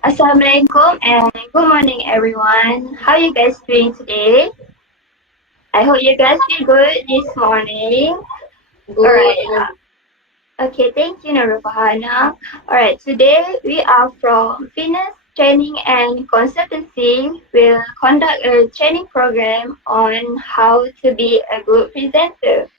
Assalamualaikum and good morning everyone. How you guys doing today? I hope you guys feel good this morning. Alright. Okay, thank you Norshuhadah. Alright, today we are from Fitness Training and Consultancy. We'll conduct a training program on how to be a good presenter.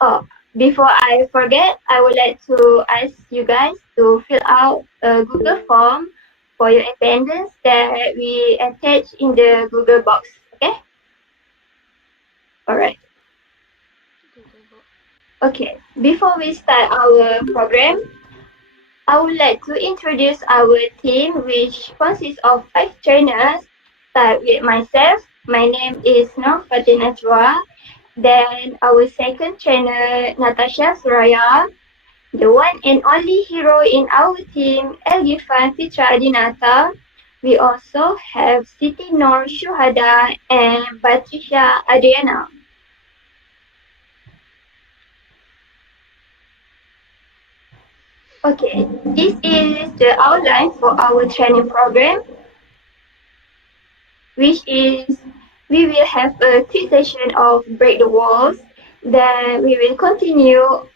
Oh, before I forget, I would like to ask you guys to fill out a Google form for your attendance that we attach in the Google box, okay? Alright. Okay, before we start our program, I would like to introduce our team, which consists of 5 trainers. Start with myself. My name is Najwa. Then our second trainer, Natasya Suraya. The one and only hero in our team, Elgifan Fitradinata. We also have Siti Norshuhadah and Batrisyia Adriana. Okay, this is the outline for our training program, which is we will have a quick session of Break the Walls. Then we will continue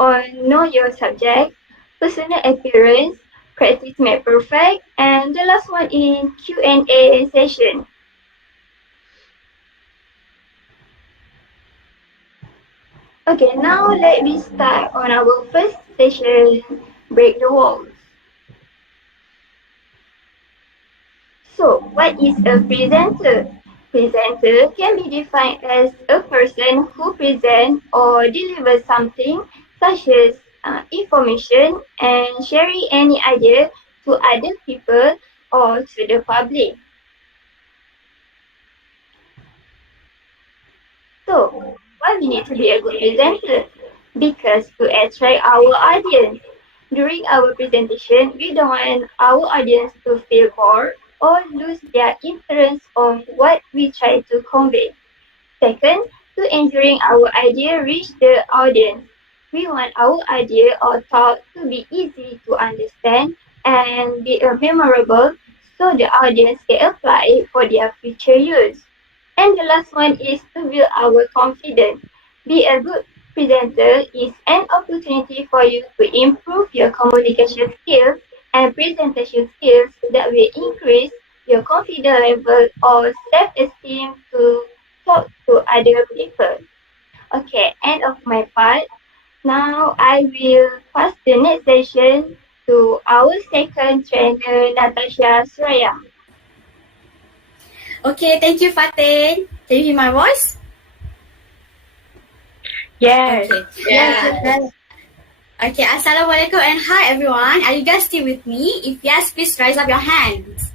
on Know Your Subject, Personal Appearance, Practice Make Perfect, and the last one in Q&A session. Okay, now let me start on our first session, Break the Walls. So, what is a presenter? Presenter can be defined as a person who presents or delivers something such as information and sharing any idea to other people or to the public. So, why we need to be a good presenter? Because to attract our audience. During our presentation, we don't want our audience to feel bored or lose their interest on what we try to convey. Second, to ensuring our idea reach the audience. We want our idea or thought to be easy to understand and be memorable so the audience can apply it for their future use. And the last one is to build our confidence. Be a good presenter is an opportunity for you to improve your communication skills and presentation skills that will increase your confidence level or self-esteem to talk to other people. Okay, end of my part. Now I will pass the next session to our second trainer, Natasya Suraya. Okay, thank you, Fatin. Can you hear my voice? Yes. Okay. Yes. Okay, Assalamualaikum and hi everyone. Are you guys still with me? If yes, please raise up your hands.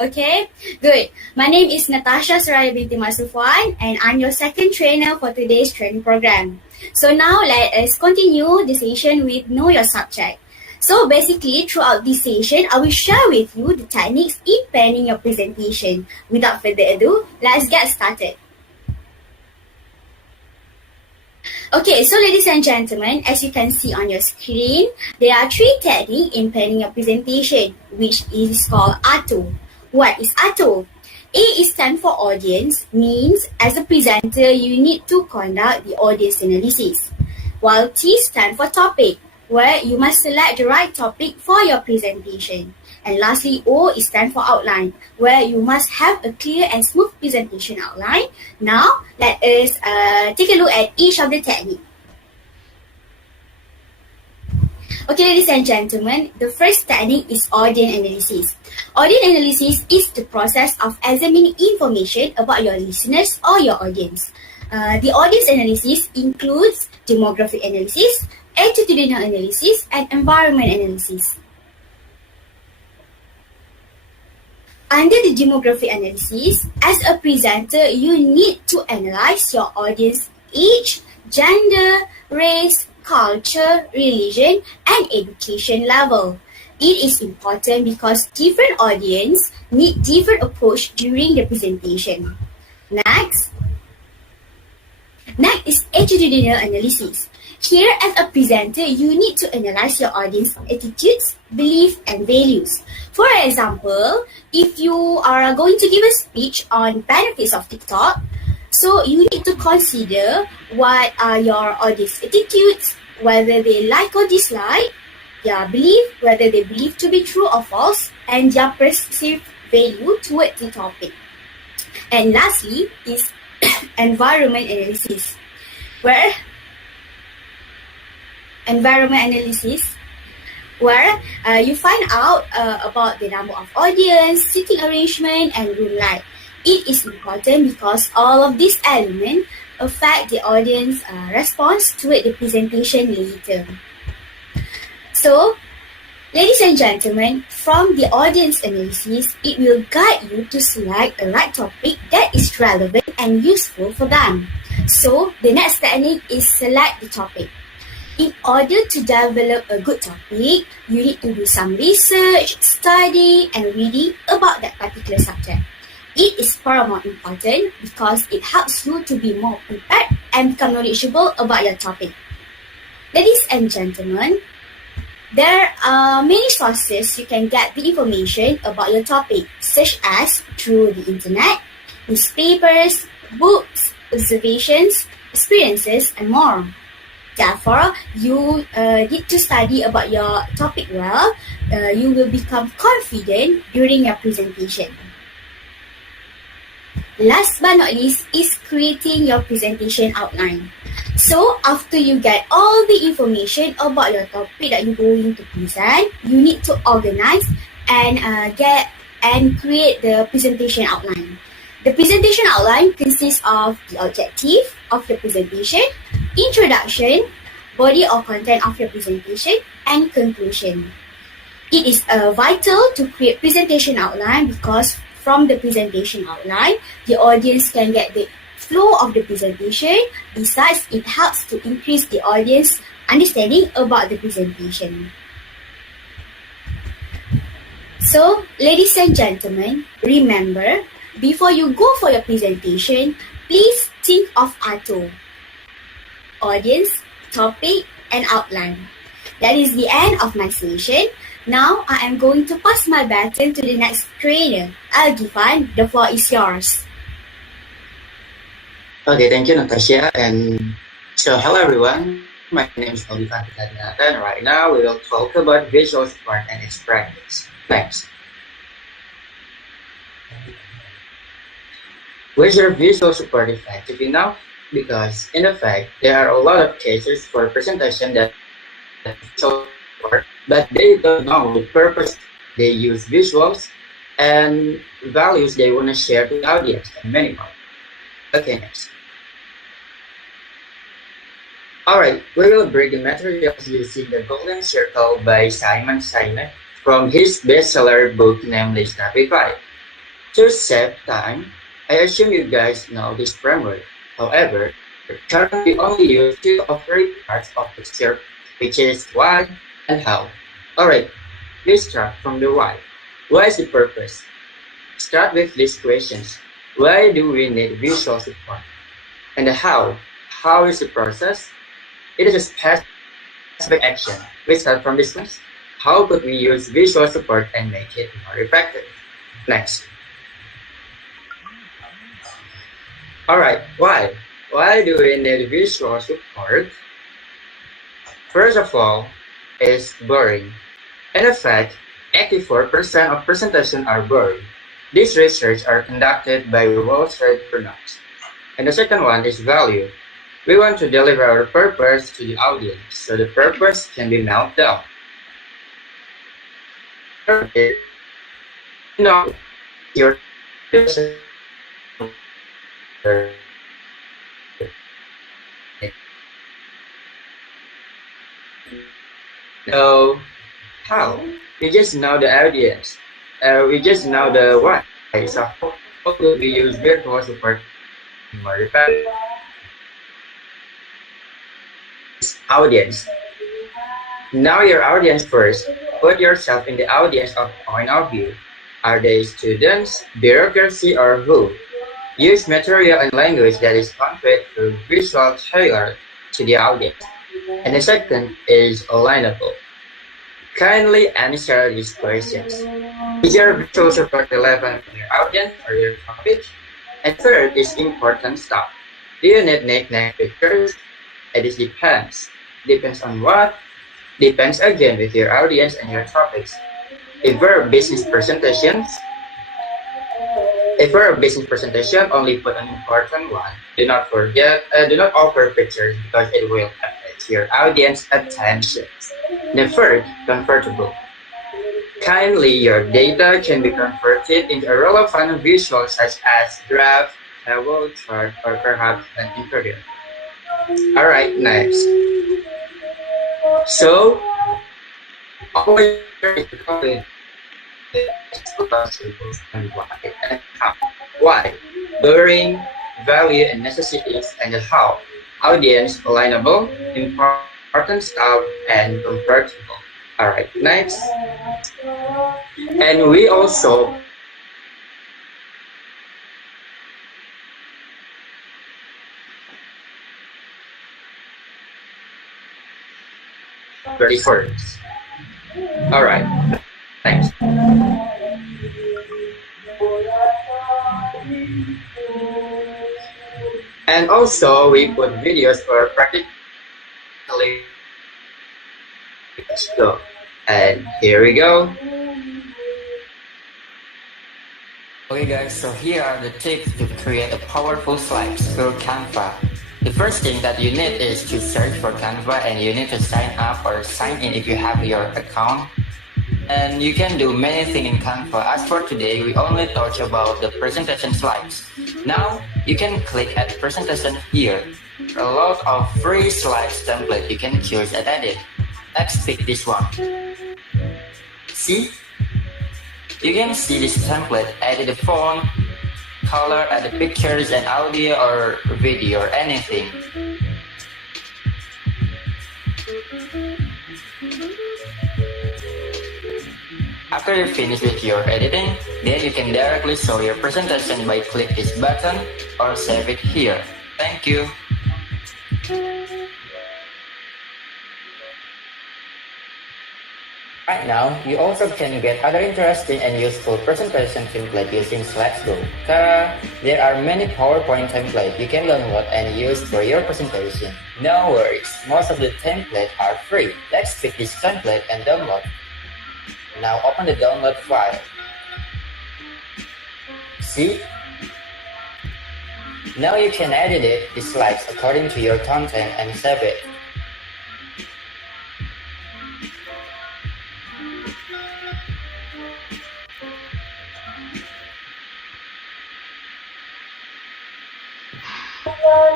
Okay, good. My name is Natasya Suraya Binti Suffwan and I'm your second trainer for today's training program. So now let us continue the session with Know Your Subject. So basically, throughout this session, I will share with you the techniques in planning your presentation. Without further ado, let's get started. Okay, so ladies and gentlemen, as you can see on your screen, there are 3 techniques in planning your presentation, which is called ATO. What is ATO? A is stand for audience, means as a presenter, you need to conduct the audience analysis. While T stand for topic, where you must select the right topic for your presentation. And lastly, O is stand for outline, where you must have a clear and smooth presentation outline. Now, let us take a look at each of the techniques. Okay, ladies and gentlemen, the first technique is audience analysis. Audience analysis is the process of examining information about your listeners or your audience. The audience analysis includes demographic analysis, attitudinal analysis, and environment analysis. Under the demographic analysis, as a presenter, you need to analyze your audience age, gender, race, culture, religion, and education level. It is important because different audience need different approach during the presentation. Next is attitudinal analysis. Here, as a presenter, you need to analyze your audience attitudes, beliefs, and values. For example, if you are going to give a speech on benefits of TikTok, so you need to consider what are your audience attitudes, whether they like or dislike, their belief, whether they believe to be true or false, and their perceived value towards the topic. And lastly is environment analysis, where you find out about the number of audience, seating arrangement, and room light. It is important because all of these elements affect the audience response toward the presentation later. So, ladies and gentlemen, from the audience analysis, it will guide you to select a right topic that is relevant and useful for them. So, the next technique is select the topic. In order to develop a good topic, you need to do some research, study, and reading about that particular subject. It is paramount important because it helps you to be more prepared and become knowledgeable about your topic. Ladies and gentlemen, there are many sources you can get the information about your topic, such as through the internet, newspapers, books, observations, experiences, and more. Therefore, you need to study about your topic well. You will become confident during your presentation. Last but not least is creating your presentation outline. So, after you get all the information about your topic that you're going to present, you need to organize and create the presentation outline. The presentation outline consists of the objective of your presentation, introduction, body or content of your presentation, and conclusion. It is vital to create presentation outline because from the presentation outline, the audience can get the flow of the presentation. Besides, it helps to increase the audience understanding about the presentation. So, ladies and gentlemen, remember, before you go for your presentation, please think of ATO: audience, topic, and outline. That is the end of my session. Now, I am going to pass my baton to the next trainer. Elgifan, the floor is yours. Okay, thank you, Natasya. And so, hello everyone. My name is Elgifan Fitradinata, and right now we will talk about visual support and its practice. Next. Was your visual support effective enough? Because, in effect, there are a lot of cases for presentation that visual support, but they don't know the purpose. They use visuals and values they want to share to the audience and many more. Okay, next. Alright, we will break the materials using the Golden Circle by Simon Sinek from his bestseller book named Snapify. To save time, I assume you guys know this framework. However, currently we only use 2 of 3 parts of the circle, which is why and how. Alright, let's start from the why. What is the purpose? Start with these questions. Why do we need visual support? And the how. How is the process? It is a specific action. We start from this one. How could we use visual support and make it more effective? Next. Alright, why? Why do we need visual support? First of all, it's boring. In fact, 84% of presentations are boring. These research are conducted by Wall Street Journals. And the second one is value. We want to deliver our purpose to the audience, so the purpose can be nailed down. No, your so how? We just know the audience. We just know the why. So how could we use virtual support more effective? Audience. Know your audience first. Put yourself in the audience of point of view. Are they students, bureaucracy, or who? Use material and language that is concrete through visual tailored to the audience. And the second is alignable. Kindly answer these questions. Is your visual support relevant to your audience or your topic? And third is important stuff. Do you need knick-knack pictures? It depends. Depends on what? Depends again with your audience and your topics. If we're business presentations, if we're a business presentation, only put an important one. Do not offer pictures because it will affect your audience attention. The third, convertible. Kindly, your data can be converted into a relevant visual such as graph, table, chart, or perhaps an infographic. Alright, next. So, always try to calculate the and why and how. Why? During, value and necessities, and the how. Audience, alignable, important stuff, and convertible. Alright, next. And we also very first. Alright, next. And also we put videos for practically. Let's go. And here we go. Okay guys, so here are the tips to create a powerful slides through Canva. The first thing that you need is to search for Canva and you need to sign up or sign in if you have your account. And you can do many things in Canva. As for today, we only touch about the presentation slides. Now, you can click at presentation here. A lot of free slides template you can choose and edit. Let's pick this one. See? You can see this template, edit the font, color, add the pictures and audio or video or anything. After you finish with your editing, then you can directly show your presentation by click this button or save it here. Thank you. Right now, you also can get other interesting and useful presentation templates using Slideshow. There are many PowerPoint templates you can download and use for your presentation. No worries, most of the templates are free. Let's pick this template and download. Now open the download file. See? Now you can edit the slides according to your content and save it.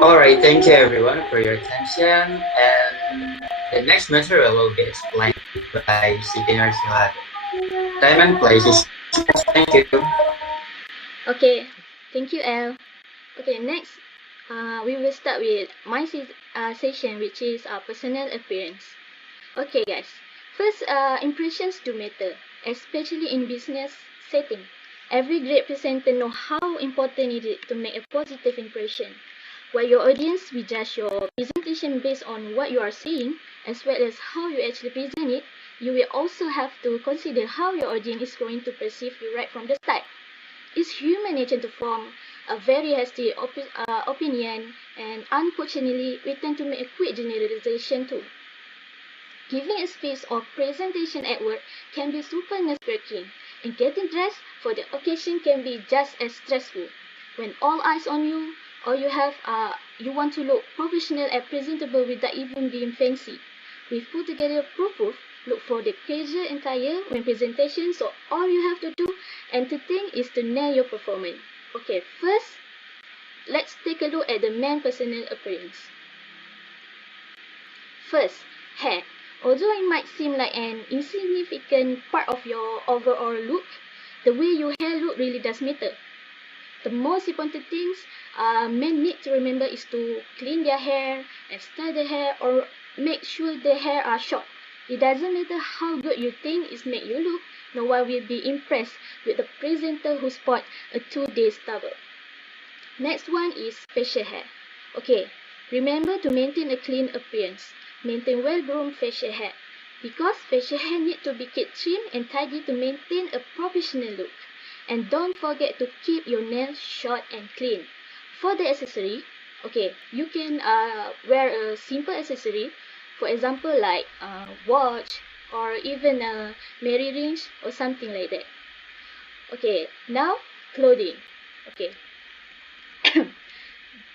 Alright, thank you everyone for your attention. And the next material will be explained by Siti Norshuhadah. Time and place is thank you. Okay, thank you, El. Okay, next, we will start with my session, which is personal appearance. Okay, guys. First, impressions do matter, especially in business setting. Every great presenter knows how important it is to make a positive impression. While your audience will judge your presentation based on what you are saying, as well as how you actually present it, you will also have to consider how your audience is going to perceive you right from the start. It's human nature to form a very hasty opinion, and unfortunately, we tend to make a quick generalization too. Giving a speech or presentation at work can be super nerve-wracking, and getting dressed for the occasion can be just as stressful. When all eyes on you, or you want to look professional and presentable without even being fancy. We've put together a proof. Look for the casual attire when presentation, so all you have to do and to think is to nail your performance. Okay, first, let's take a look at the man's personal appearance. First, hair. Although it might seem like an insignificant part of your overall look, the way your hair look really does matter. The most important things men need to remember is to clean their hair and style their hair or make sure their hair are short. It doesn't matter how good you think it make you look, no one will be impressed with the presenter who spot a 2-day stubble. Next one is facial hair. Okay, remember to maintain a clean appearance. Maintain well-groomed facial hair, because facial hair need to be kept trim and tidy to maintain a professional look. And don't forget to keep your nails short and clean. For the accessory, okay, you can wear a simple accessory, for example like watch or even mirror rings or something like that. Okay, now clothing. Okay.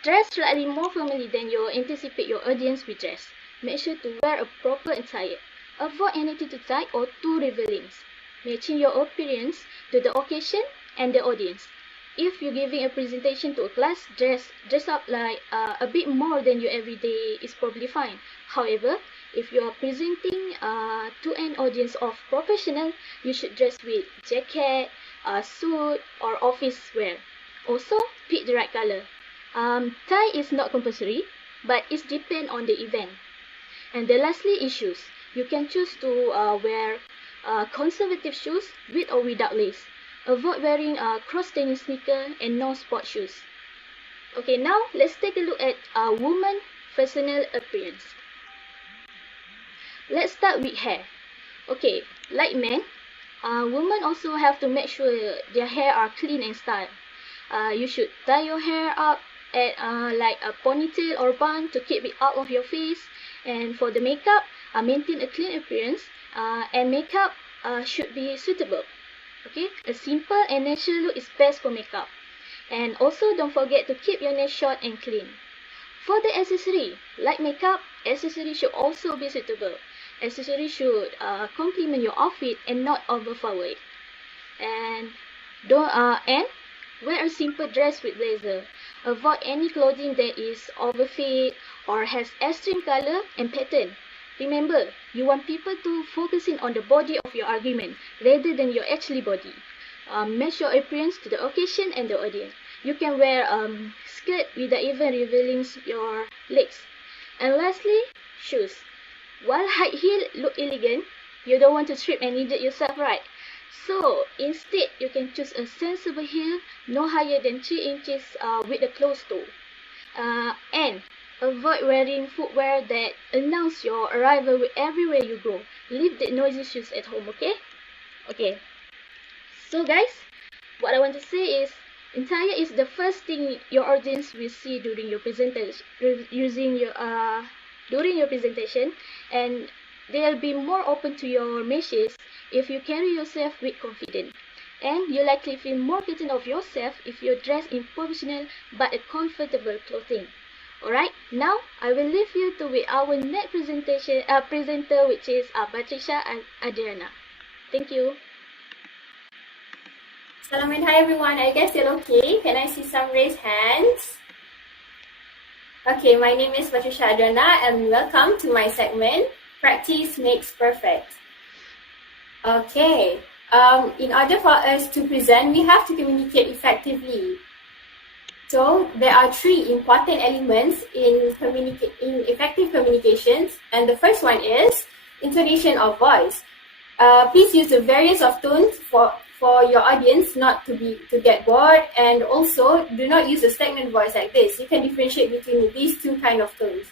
Dress slightly more formally than you anticipate your audience will dress. Make sure to wear a proper attire. Avoid anything too tight or too revealing. Matching your appearance to the occasion and the audience. If you're giving a presentation to a class, dress up like a bit more than your everyday is probably fine. However, if you are presenting to an audience of professional, you should dress with jacket, suit, or office wear. Also, pick the right color. Tie is not compulsory, but it depends on the event. And then lastly is shoes. You can choose to wear conservative shoes with or without lace. Avoid wearing cross-staining sneaker and no-sport shoes. Okay, now let's take a look at woman personal appearance. Let's start with hair. Okay, like men, women also have to make sure their hair are clean and styled. You should tie your hair up at like a ponytail or bun to keep it out of your face. And for the makeup, maintain a clean appearance, and makeup should be suitable. Okay, a simple and natural look is best for makeup. And also don't forget to keep your nails short and clean. For the accessory, like makeup, accessory should also be suitable. Accessory should complement your outfit and not overpower it. And wear a simple dress with blazer. Avoid any clothing that is overfit or has extreme color and pattern. Remember, you want people to focus in on the body of your argument rather than your actual body. Match your appearance to the occasion and the audience. You can wear skirt without even revealing your legs. And lastly, shoes. While high heel look elegant, you don't want to trip and injure yourself, right? So instead, you can choose a sensible heel, no higher than 3 inches with a closed toe. And avoid wearing footwear that announce your arrival everywhere you go. Leave the noisy shoes at home, okay? Okay. So guys, what I want to say is, attire is the first thing your audience will see during your presentation, during your presentation, and they'll be more open to your message if you carry yourself with confidence. And you likely feel more confident of yourself if you're dressed in professional but a comfortable clothing. Alright, now I will leave you to with our next presenter, which is Batrisyia and Adriana. Thank you. Salam and hi everyone. I guess you're okay. Can I see some raised hands? Okay, my name is Batrisyia Adriana and welcome to my segment, Practice Makes Perfect. Okay, in order for us to present, we have to communicate effectively. So there are 3 important elements in effective communications, and the first one is intonation of voice. Please use the various of tones for your audience not to get bored, and also do not use a stagnant voice like this. You can differentiate between these 2 kind of tones.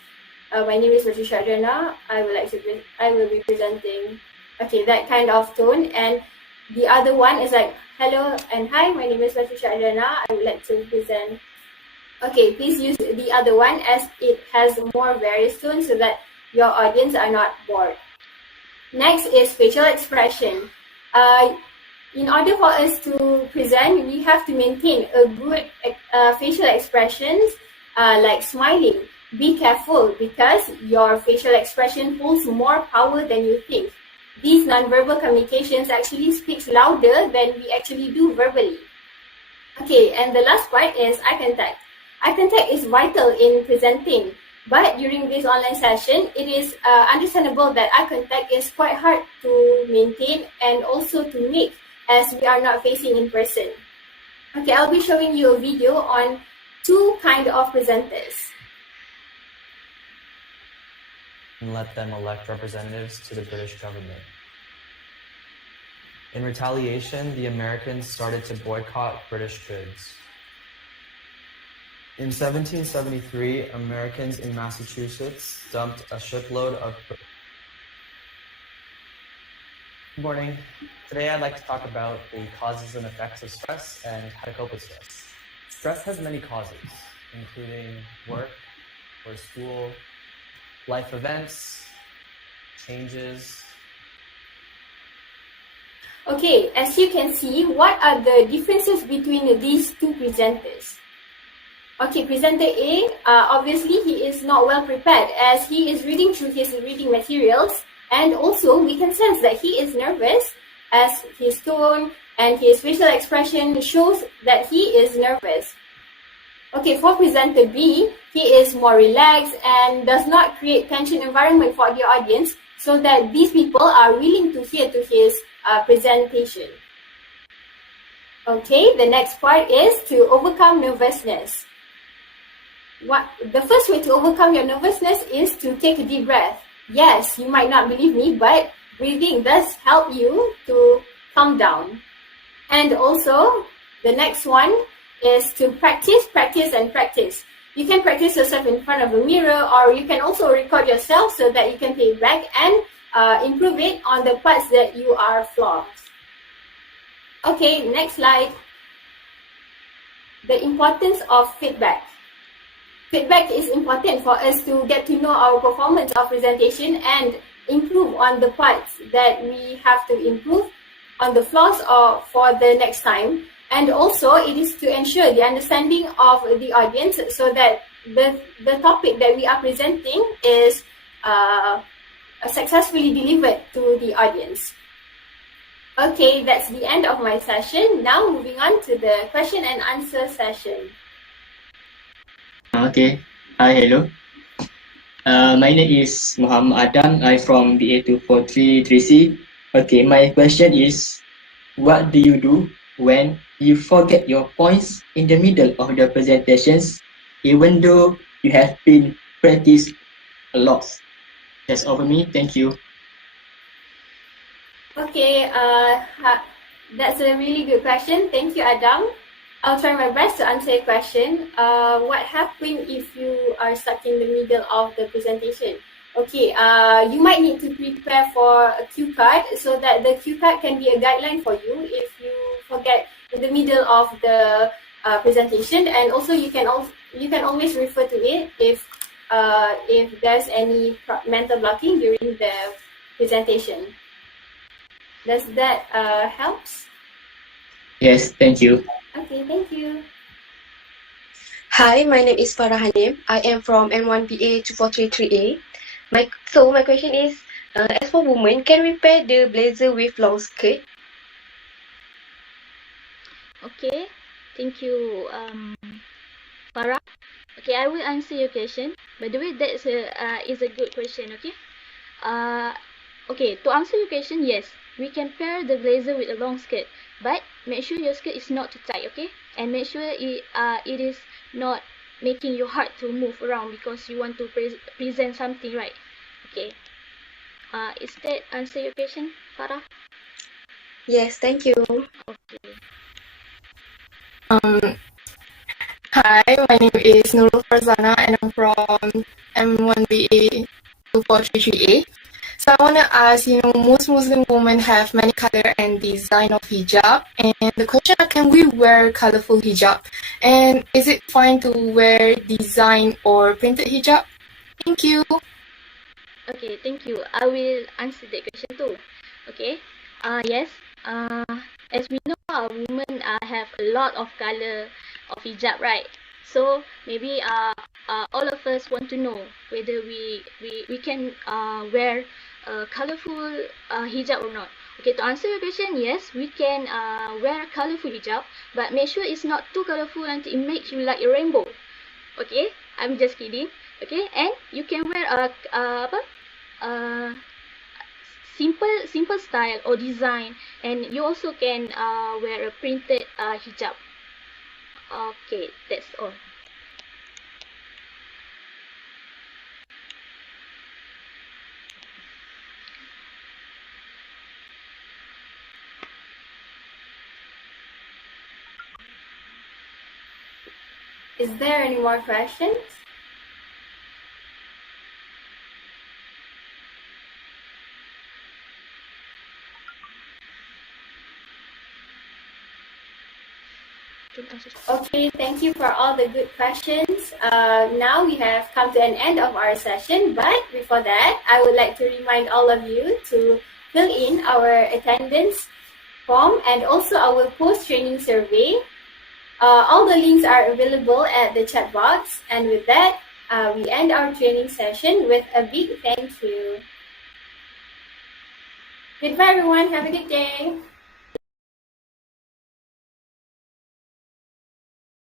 My name is Batrisyia Adriana. I will be presenting that kind of tone, and the other one is like hello and hi. My name is Batrisyia Adriana. I would like to present. Okay, please use the other one as it has more various tones so that your audience are not bored. Next is facial expression. In order for us to present, we have to maintain a good facial expressions like smiling. Be careful because your facial expression holds more power than you think. These non-verbal communications actually speaks louder than we actually do verbally. Okay, and the last part is eye contact. Eye contact is vital in presenting, but during this online session, it is understandable that eye contact is quite hard to maintain and also to make as we are not facing in person. Okay, I'll be showing you a video on 2 kind of presenters. And let them elect representatives to the British government. In retaliation, the Americans started to boycott British goods. In 1773, Americans in Massachusetts dumped a shipload of... Good morning. Today I'd like to talk about the causes and effects of stress and how to cope with stress. Stress has many causes, including work or school, life events, changes. Okay, as you can see, what are the differences between these two presenters? Okay, presenter A, obviously he is not well prepared as he is reading through his reading materials, and also we can sense that he is nervous as his tone and his facial expression shows that he is nervous. Okay, for presenter B, he is more relaxed and does not create tension environment for the audience so that these people are willing to hear to his presentation. Okay, the next part is to overcome nervousness. The first way to overcome your nervousness is to take a deep breath. Yes, you might not believe me, but breathing does help you to calm down. And also, the next one is to practice, practice, and practice. You can practice yourself in front of a mirror, or you can also record yourself so that you can play it back and improve it on the parts that you are flawed. Okay, next slide. The importance of feedback. Feedback is important for us to get to know our performance of presentation and improve on the parts that we have to improve on the flaws or for the next time. And also it is to ensure the understanding of the audience so that the topic that we are presenting is successfully delivered to the audience. Okay, that's the end of my session. Now moving on to the question and answer session. Okay. Hi, hello. My name is Muhammad Adam. I'm from BA243 3C. Okay, my question is, what do you do when you forget your points in the middle of the presentations, even though you have been practiced a lot? That's all for me. Thank you. Okay, that's a really good question. Thank you, Adam. I'll try my best to answer your question. What happens if you are stuck in the middle of the presentation? Okay, you might need to prepare for a cue card so that the cue card can be a guideline for you if you forget in the middle of the presentation, and also you can always refer to it if there's any mental blocking during the presentation. Does that helps? Yes, thank you. Okay, thank you. Hi, my name is Farah Hanim. I am from M1BA2433A. My question is, as for women, can we pair the blazer with long skirt? Okay, thank you, Farah. Okay, I will answer your question. By the way, that is a good question. Okay. Okay, to answer your question, yes, we can pair the blazer with a long skirt, but make sure your skirt is not too tight, okay? And make sure it is not making you hard to move around because you want to present something, right? Okay. Is that answer your question, Farah? Yes, thank you. Okay. Hi, my name is Nurul Farzana and I'm from M1BA2433A. So I want to ask, most Muslim women have many color and design of hijab. And the question is, can we wear colorful hijab? And is it fine to wear design or printed hijab? Thank you. Okay, thank you. I will answer that question too. Okay. Yes. As we know, women have a lot of color of hijab, right? So maybe all of us want to know whether we can wear colorful hijab or not. Okay, to answer your question, yes, we can wear colorful hijab, but make sure it's not too colorful until it makes you like a rainbow. Okay, I'm just kidding. Okay, and you can wear simple style or design, and you also can wear a printed hijab. Okay, that's all. Is there any more questions? Okay, thank you for all the good questions. Now we have come to an end of our session, but before that, I would like to remind all of you to fill in our attendance form and also our post-training survey. All the links are available at the chat box, and with that, we end our training session with a big thank you. Goodbye everyone, have a good day.